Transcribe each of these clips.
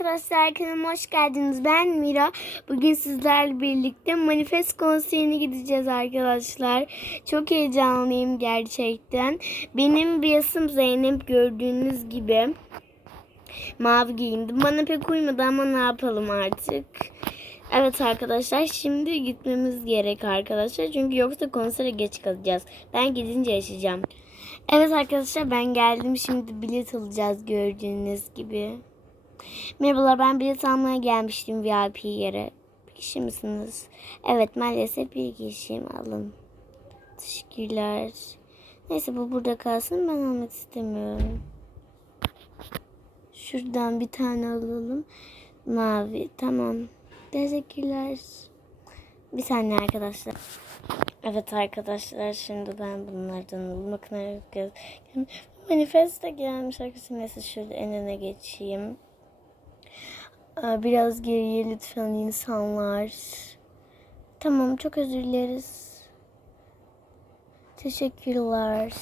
arkadaşlar kanalıma hoş geldiniz. Ben Mira. Bugün sizlerle birlikte Manifest konserine gideceğiz arkadaşlar. Çok heyecanlıyım gerçekten. Benim biasım Zeynep gördüğünüz gibi. Mavi giyindim. Bana pek uymadı ama ne yapalım artık. Evet arkadaşlar şimdi gitmemiz gerek arkadaşlar. Çünkü yoksa konsere geç kalacağız. Ben gidince yaşayacağım. Evet arkadaşlar ben geldim. Şimdi bilet alacağız gördüğünüz gibi. Merhabalar ben bilet almaya gelmiştim VIP yere. Bir kişi misiniz? Evet maalesef bir kişiyim alın. Teşekkürler. Neyse bu burada kalsın ben almak istemiyorum. Şuradan bir tane alalım. Mavi tamam. Teşekkürler. Bir saniye arkadaşlar. Evet arkadaşlar şimdi ben bunlardan alayım. Bakın arkadaşlar. Manifeste gelmiş arkadaşlar. Neyse şöyle en geçeyim. Biraz geriye lütfen insanlar. Tamam çok özür dileriz. Teşekkürler.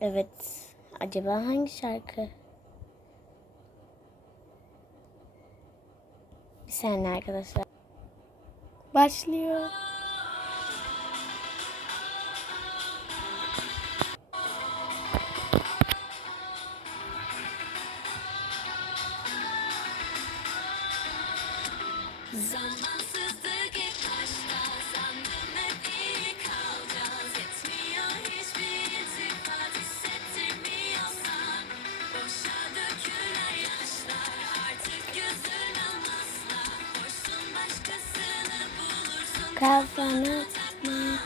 Evet. Acaba hangi şarkı? Bir saniye arkadaşlar. Başlıyor. Zamansızlık sandım hep iyi kalacağız. Yetmiyor hiçbir iltifat hissettirmiyorsan Boşa dökülen yaşlar. Artık üzülmem asla Hoşsun başkasını bulursun. Kafana takma.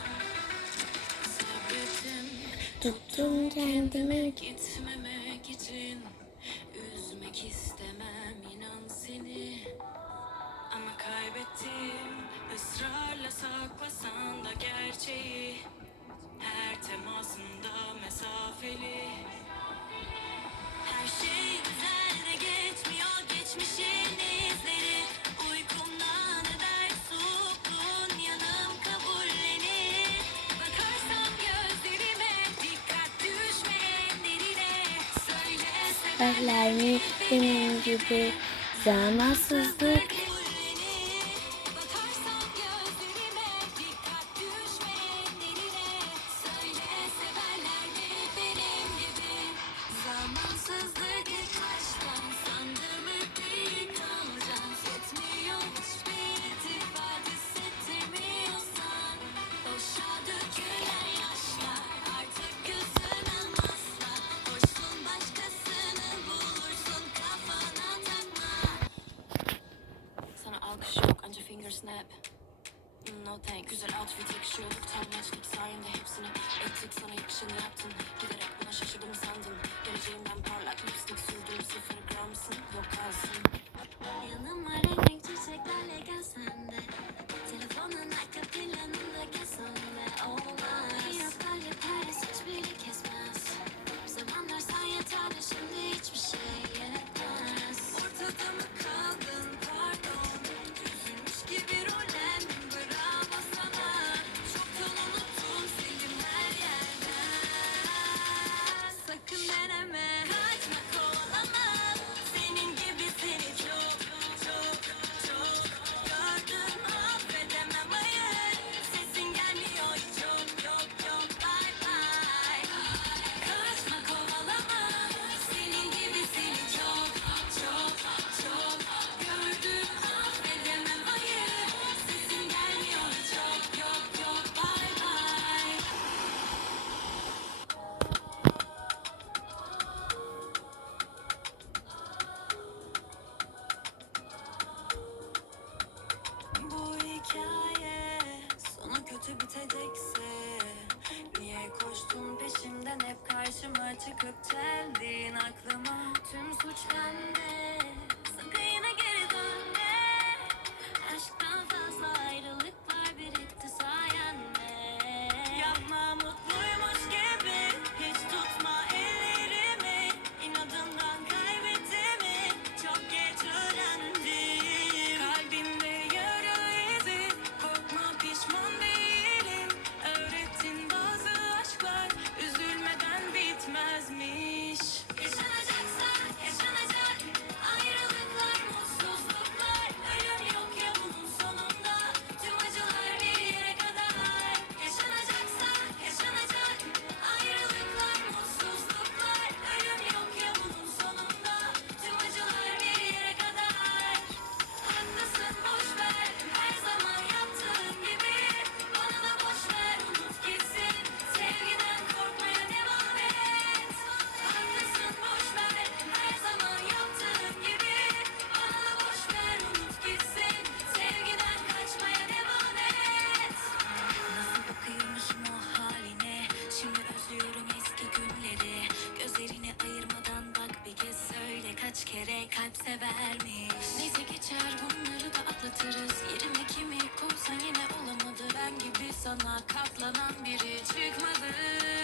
Tuttum kendimi. gitmemek için. Üzmek istemem kaybettim. Israrla saklasan da gerçeği. Her temasında mesafeli. Her şey güzel de geçmiyor geçmişin izleri. Uykumdan eder soğukluğun yanım kabullenir. Bakarsam gözlerime dikkat düşmeyen derine. Söyle Severler mi benim gibi zamansızlık Zamansızlık ilk Güzel outfit yakışıyorduk Tam maçlık sayende hepsini Ettik. Sana yakışanı yaptın Giderek buna şaşırdım sandın Geleceğimden parlak lipstick sürdüm. Sıfır gramsın yok kalsın. Yanıma renk çiçeklerle gelsen de. Telefonun arka planında gelsen de. Olmaz. Böyle Paris hiçbiri kesmez. Zamanlar sen yeter de şimdi hiçbir şey Tüm suç bende sana katlanan biri çıkmadı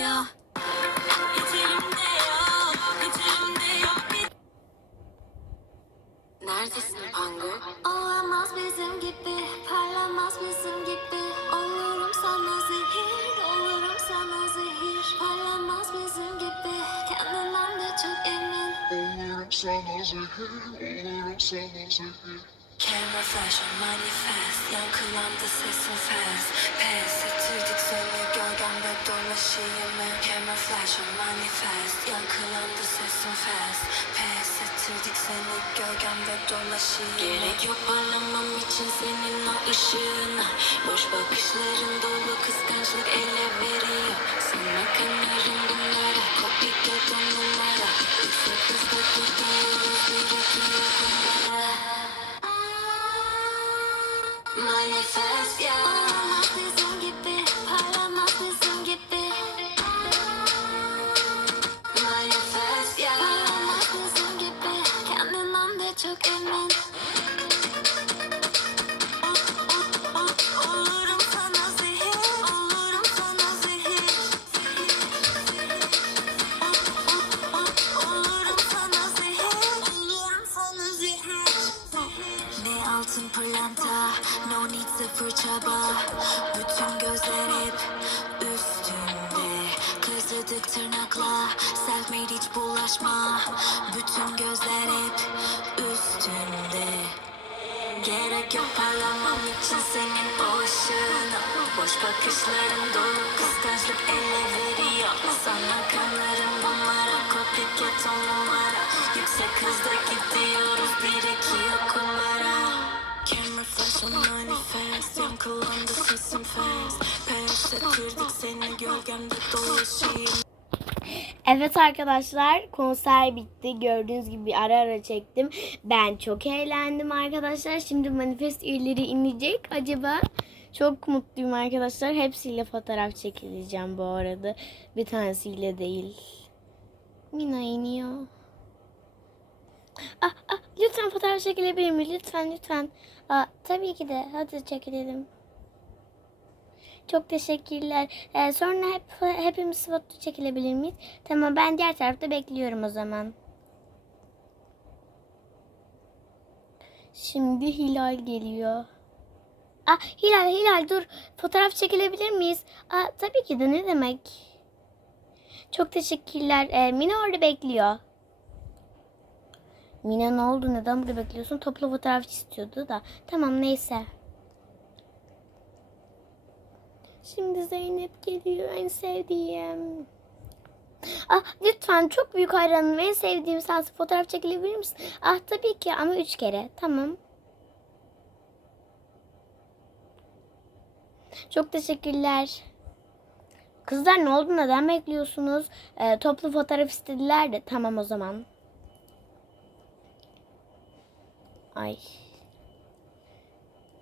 sınıfta kalıyor Hiç elimde yok Hiç elimde yok bir Neredesin Pangu? Olamaz bizim gibi, parlamaz bizim gibi. Olurum sana zehir, olurum sana zehir. Parlamaz bizim gibi, kendinden de çok emin. Olurum sana zehir, olurum sana zehir. Camera flash on manifest Yankılandı sesin fast Pes ettirdik seni gölgemde dolaşayım Camera flash on manifest. Yankılandı sesin fast. Pes ettirdik seni gölgemde dolaşayım? Gerek yok için senin o ışığına Boş bakışların dolu kıskançlık ele veriyor. Sana kanarım bunlara. Copycat Boş bakışların dolu kıskançlık ele veriyor Sana kanarım bunlara copycat on numara Yüksek hızda gidiyoruz bir iki okullara Camera flash on manifest Yankılandı sesim fast Pes ettirdik seni gölgemde dolaşayım Evet arkadaşlar konser bitti. Gördüğünüz gibi ara ara çektim. Ben çok eğlendim arkadaşlar. Şimdi manifest üyeleri inecek. Acaba çok mutluyum arkadaşlar. Hepsiyle fotoğraf çekileceğim bu arada. Bir tanesiyle değil. Mina iniyor. Ah, ah, lütfen fotoğraf çekilebilir mi? Lütfen lütfen. Aa, tabii ki de. Hadi çekilelim. Çok teşekkürler. Ee, sonra hep hepimiz foto çekilebilir miyiz? Tamam ben diğer tarafta bekliyorum o zaman. Şimdi Hilal geliyor. Ah Hilal Hilal dur. Fotoğraf çekilebilir miyiz? Aa, tabii ki de ne demek? Çok teşekkürler. Ee, Mina orada bekliyor. Mina ne oldu? Neden burada bekliyorsun? Toplu fotoğraf istiyordu da. Tamam neyse. Şimdi Zeynep geliyor en sevdiğim. Ah lütfen çok büyük hayranım. En sevdiğim sensin. Fotoğraf çekilebilir misin? Ah tabii ki ama üç kere. Tamam. Çok teşekkürler. Kızlar ne oldu? Neden bekliyorsunuz? Ee, toplu fotoğraf istediler de. Tamam o zaman. Ay.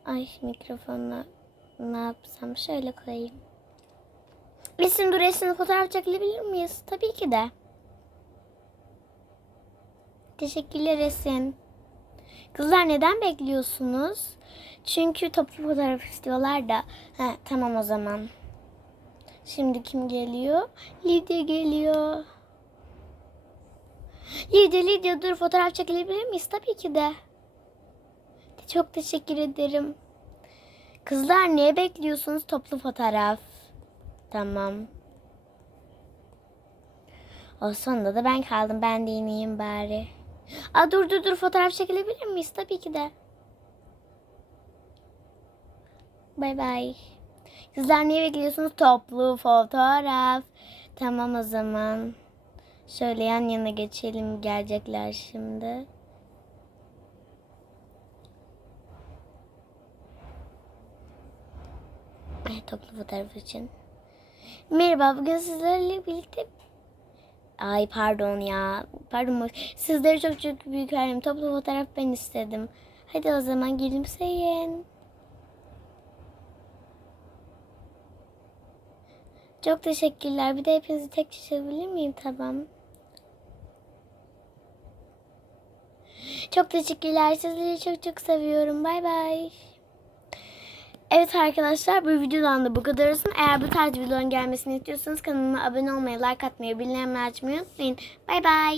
Ay mikrofonu ne yapsam şöyle koyayım. Esin dur Esin fotoğraf çekilebilir miyiz? Tabii ki de. Teşekkürler Esin. Kızlar neden bekliyorsunuz? Çünkü toplu fotoğraf istiyorlar da. Ha, tamam o zaman. Şimdi kim geliyor? Lidya geliyor. Lidya Lidya dur fotoğraf çekilebilir miyiz? Tabii ki de. Çok teşekkür ederim. Kızlar niye bekliyorsunuz toplu fotoğraf? Tamam. O sonunda da ben kaldım. Ben de ineyim bari. Aa, dur dur dur fotoğraf çekilebilir miyiz? Tabii ki de. Bay bay. Kızlar niye bekliyorsunuz? Toplu fotoğraf. Tamam o zaman. Şöyle yan yana geçelim. Gelecekler şimdi. Evet, toplu fotoğraf için. Merhaba, bugün sizlerle birlikte... Ay pardon ya, pardon. Sizlere çok çok büyük halim. Toplu fotoğraf ben istedim. Hadi o zaman gülümseyin. Çok teşekkürler. Bir de hepinizi tek çizebilir miyim? Tamam. Çok teşekkürler. Sizleri çok çok seviyorum. Bay bay. Evet arkadaşlar bu videodan da bu kadar olsun. Eğer bu tarz videoların gelmesini istiyorsanız kanalıma abone olmayı, like atmayı, bildirimleri açmayı unutmayın. Bay bay.